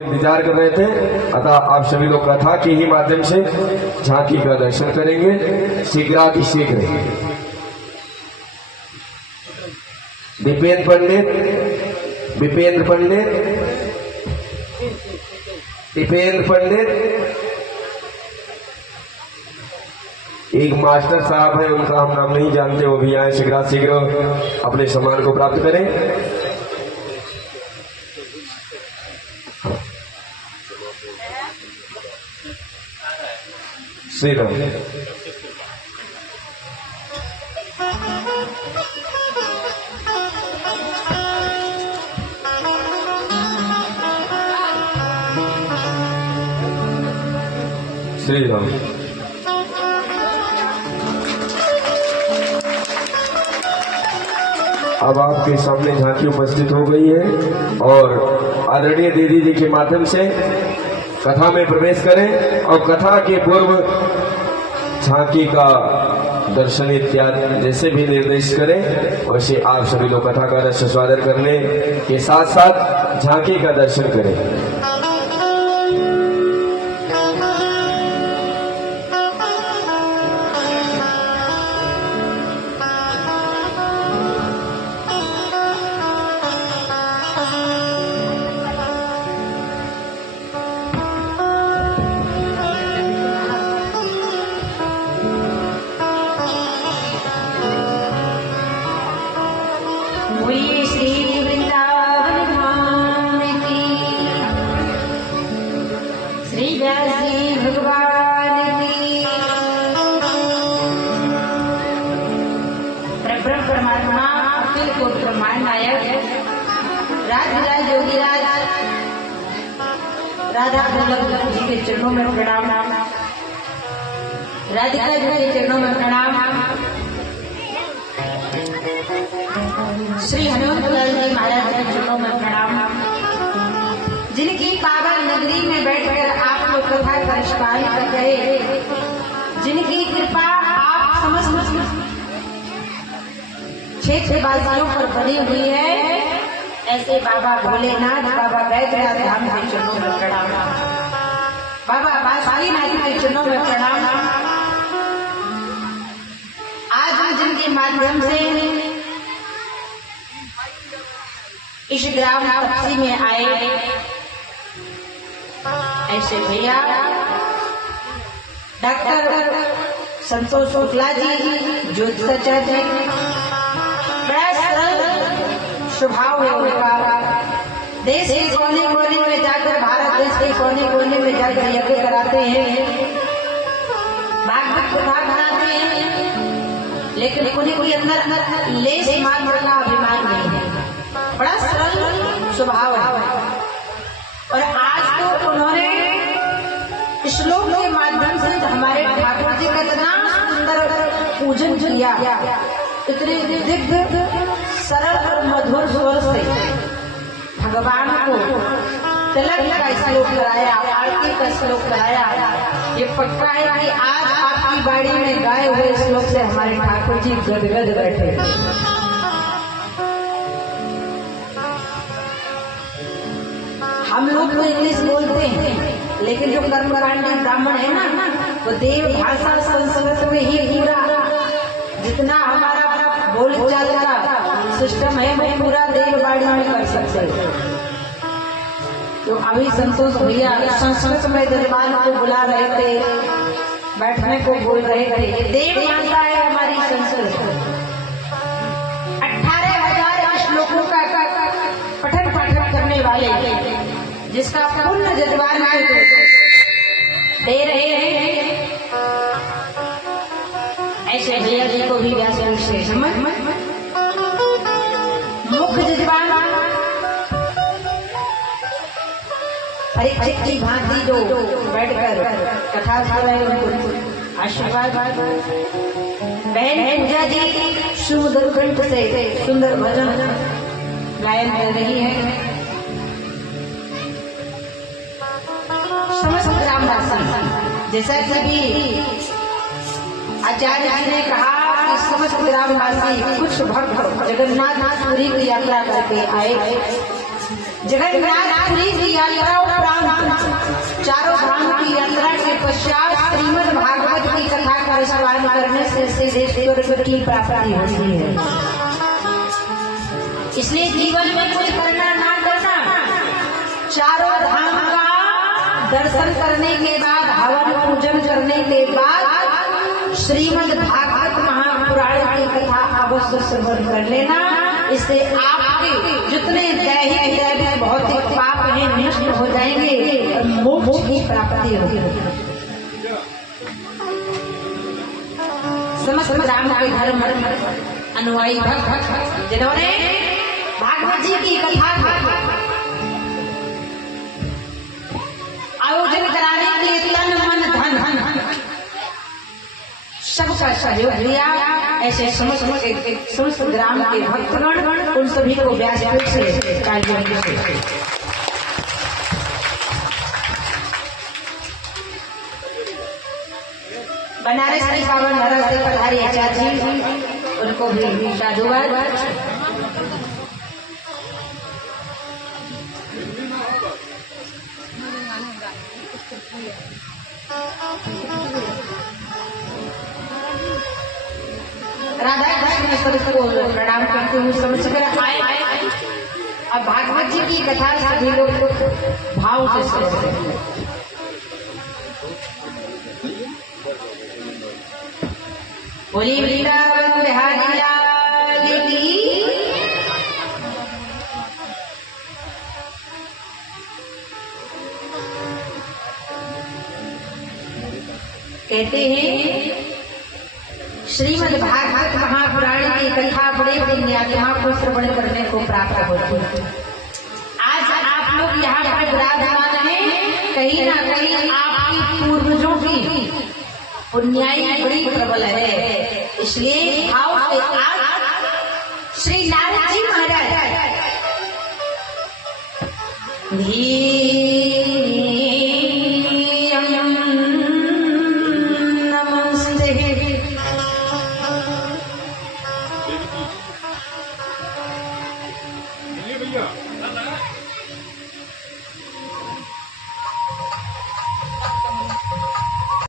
इंतजार कर रहे थे, अतः आप सभी लोग कथा के ही माध्यम से झांकी का दर्शन करेंगे शीघ्रातिशीघ्र। दीपेंद्र पंडित, विपेंद्र पंडित, दीपेंद्र पंडित, एक मास्टर साहब है, उनका हम नाम नहीं जानते, वो भी आए शीघ्रातिशीघ्र अपने सम्मान को प्राप्त करें। श्री राम। श्री राम। अब आपके सामने झांकी उपस्थित हो गई है और आदरणीय दीदी जी के माध्यम से कथा में प्रवेश करें और कथा के पूर्व झांकी का दर्शन इत्यादि जैसे भी निर्देश करें वैसे आप सभी लोग कथा का रस स्वादन करने के साथ साथ झांकी का दर्शन करें। राधा वल्लभ जी के चरणों में प्रणाम, राधिका जी के चरणों में प्रणाम, श्री हनुमत लाल जी महाराज के चरणों में प्रणाम, जिनकी पावन नगरी में बैठकर आप लोग कथा का निष्पादन कर रहे, जिनकी कृपा आप समस्त क्षेत्र वासियों पर बनी हुई है, ऐसे बाबा भोलेनाथ, बाबा बैद्यनाथ धाम के चरणों में प्रणाम, बाबा बासुकीनाथ के चरणों में प्रणाम। आज हम जिनके माध्यम से इस ग्राम तपसी में आए, ऐसे भैया डॉक्टर संतोष शुक्ला जी, ज्योतिषाचार्य जी, बड़ा सरल स्वभाव है उनका। देश के कोने कोने में जाकर, भारत देश के कोने कोने में जाकर यज्ञ कराते हैं, भागवत कथा कराते हैं, लेकिन उनके अंदर लेस मात्र का अभिमान नहीं है, बड़ा सरल स्वभाव है। और आज तो उन्होंने श्लोक के माध्यम से हमारे ठाकुर जी का इतना सुंदर पूजन किया, इतने दिव्य सरल और मधुर स्वर से भगवान को तिलक का श्लोक कराया, आरती का श्लोक कराया। ये पक्का है कि आज आपकी बाड़ी में गाए हुए श्लोक से हमारे ठाकुर जी गदगद बैठे। हम लोग तो इंग्लिश बोलते हैं, लेकिन जो कर्मकांडी ब्राह्मण है ना, वो देव भाषा संस्कृत में ही पूरा जितना हमारा बोलचाल का सिस्टम है वो पूरा देववाड़ी में कर सकते हैं। तो अभी संतोष भैया संस्कृत में जजमान को बुला रहे थे, बैठने को बोल रहे थे। ये देव माता है हमारी संस्कृत, 18,000 श्लोकों का पठन पाठन करने वाले, जिसका पूर्ण जजमान दे रहे हैं। ऐसे भैया जी को भी व्यास से समझ मुख्य जजमान परीक्षित की भांति जो बैठकर कथा सुन रहे उनको आशीर्वाद। बहन पूजा जी सुमधुर कंठ से सुंदर भजन गायन कर रही है। समस्त ग्रामवासी, जैसा कि आचार्य जी ने कहा कि समस्त ग्रामवासी कुछ भक्त जगन्नाथपुरी की यात्रा करके आए, जगन्नाथपुरी की यात्रा चारों धाम की यात्रा के पश्चात श्रीमद् भागवत की कथा का श्रवण करने से सीधे स्वर्ग की प्राप्ति होती है। इसलिए जीवन में कुछ करना ना करना, चारों धाम का दर्शन करने के बाद, हवन पूजन करने के बाद श्रीमद् भागवत महापुराण की कथा अवश्य श्रवण कर लेना। इससे आपके जितने दैहिक दैविक भौतिक पाप हैं नष्ट हो जाएंगे और मोक्ष की प्राप्ति होगी। समस्त राम के धर्म अनुयायी भक्त जिन्होंने भागवत जी की कथा आयोजन कराने के लिए तन मन धन सबका सहयोग दिया, ऐसे समस्त ग्राम के भक्तगण उन सभी को व्यासपीठ से तालियों से बनारस के पावन धरा से पधारी आचार्य जी, उनको भी साधुवाद। राधा कृष्ण सबको प्रणाम करते हुए समझ कर आए। अब भागवत जी की कथा सभी लोग भाव से सुनते हैं। बोली वृंदावन बिहारी लाल की। कहते हैं श्रीमद् भागवत महापुराण की कथा बड़े पुण्यात्मा को श्रवण करने को प्राप्त होती है। आज आप लोग यहाँ पर विराजमान हैं, कहीं ना कहीं आपकी पूर्वजों की पुण्याई बड़ी प्रबल है। इसलिए आओ आज श्री नारद जी महाराज